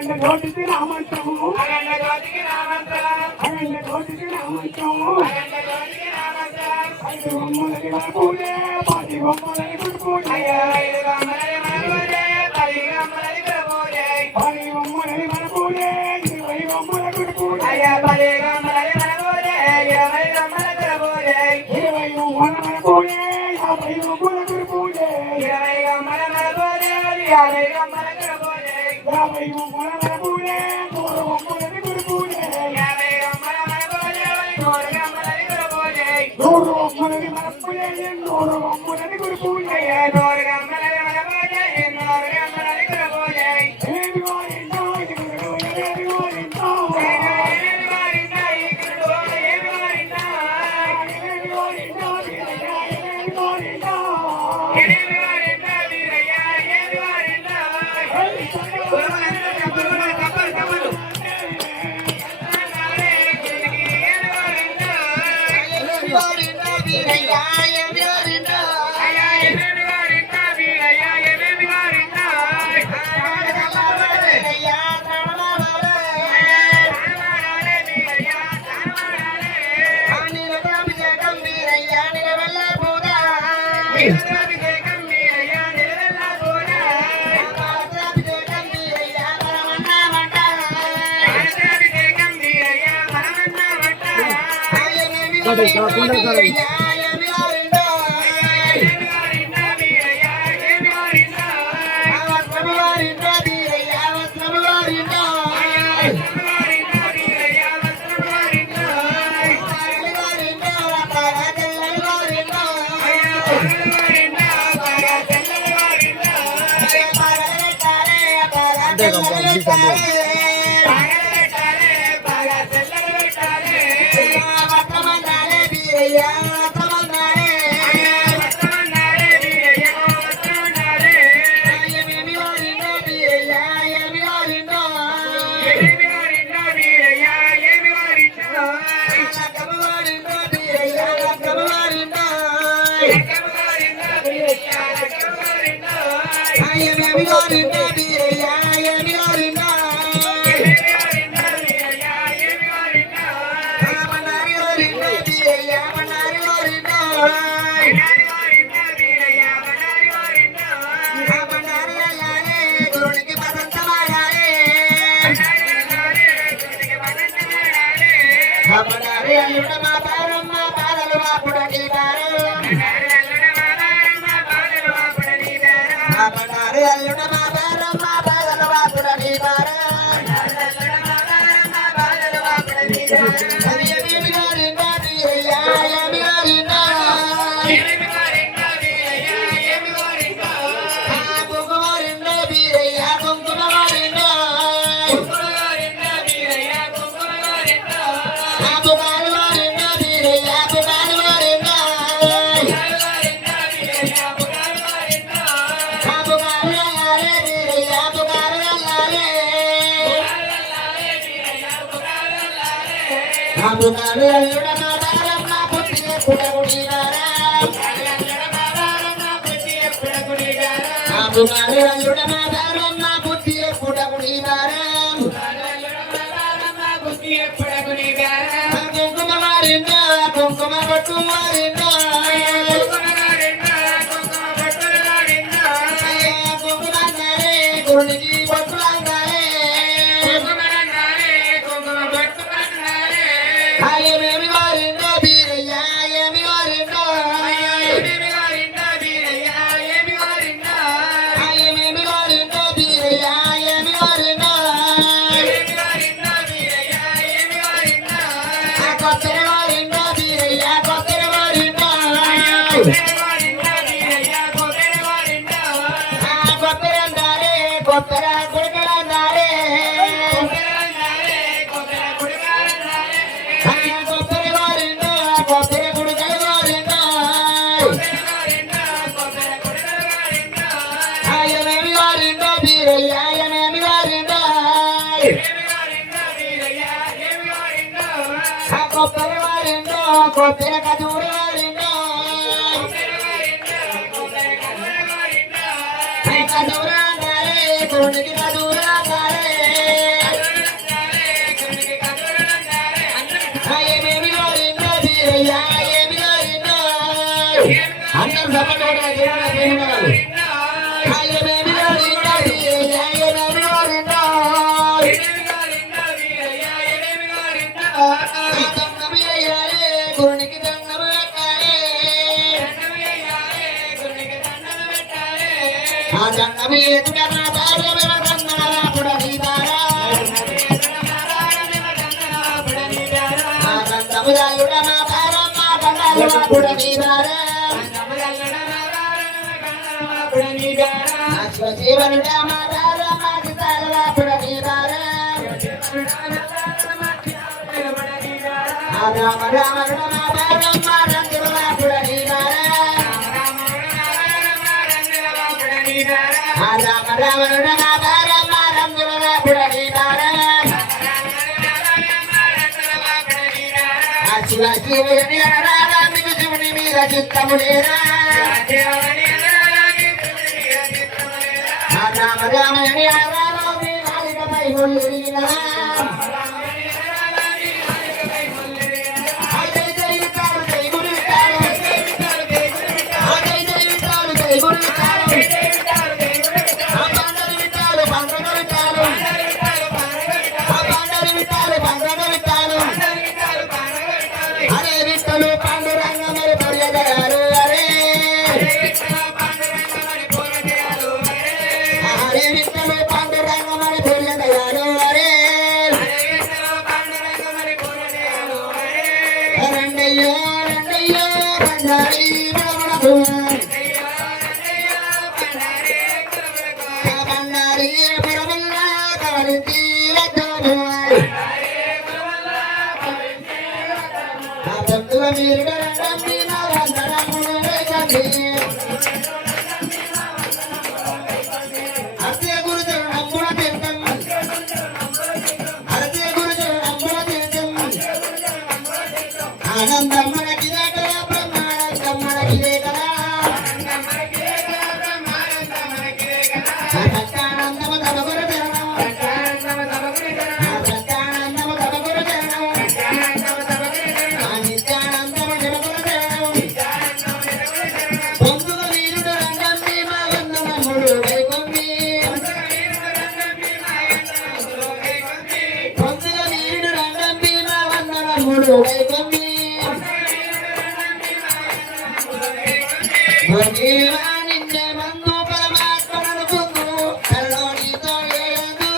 జ్యోతికి రామంత్రము అఖండ జ్యోతికి రామంత్రము ఐదు బొమ్మలకి మన పూజే 10 బొమ్మలకి గుడి పూజే 10 బొమ్మలకి మన పూజే 20 బొమ్మల గుడి పూజే 20 బొమ్మల మన పూజే 50 బొమ్మల గుడి పూజే 50 బొమ్మల మన పూజే 100 బొమ్మల గుడి పూజే 100 బొమ్మలకి మన పూజే 100 బొమ్మలకి మన పూజే 100 బొమ్మలకి గుడి పూజే 100 బొమ్మలకి మన పూజే 100 బొమ్మలకి గుడి పూజే ఏమి వారిందో ఇగురు ఏమి వారిందో ఏమి వారిందో ఇగురు ఏమి వారిందో ఏమి వారిందో వీరయ్య ఏమి వారిందో ఏమి వారిందో వీరయ్య ఏమి వారిందో Kadura రామ రామ శివుని మీద చిత్తము లేరా రామ రామని ఆనందం మనకిదే కదా బ్రహ్మానందం మనకిదే కదా సత్యానందము తమ గురు చరణం సత్యానందము తమ గురు చరణం నిత్యానందము జన గురు చరణం పొందుగ వీరుడు రంగం భీమా వందనముడు వైకుంఠి పొందుగ వీరుడు రంగం భీమా వందనముడు వైకుంఠి నిన్నే మందు పరమాత్మను పొందు కరుణీతో ఏడు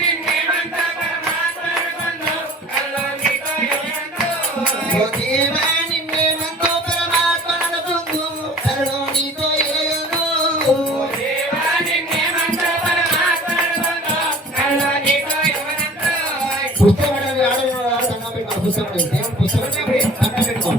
నిన్నే మందు పరమాత్మను పొందు కరుణీతో ఏడు పుస్తకం పుస్తకం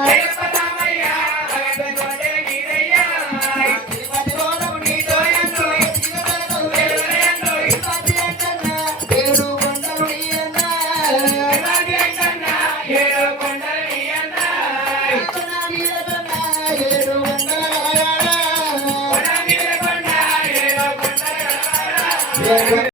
Hey,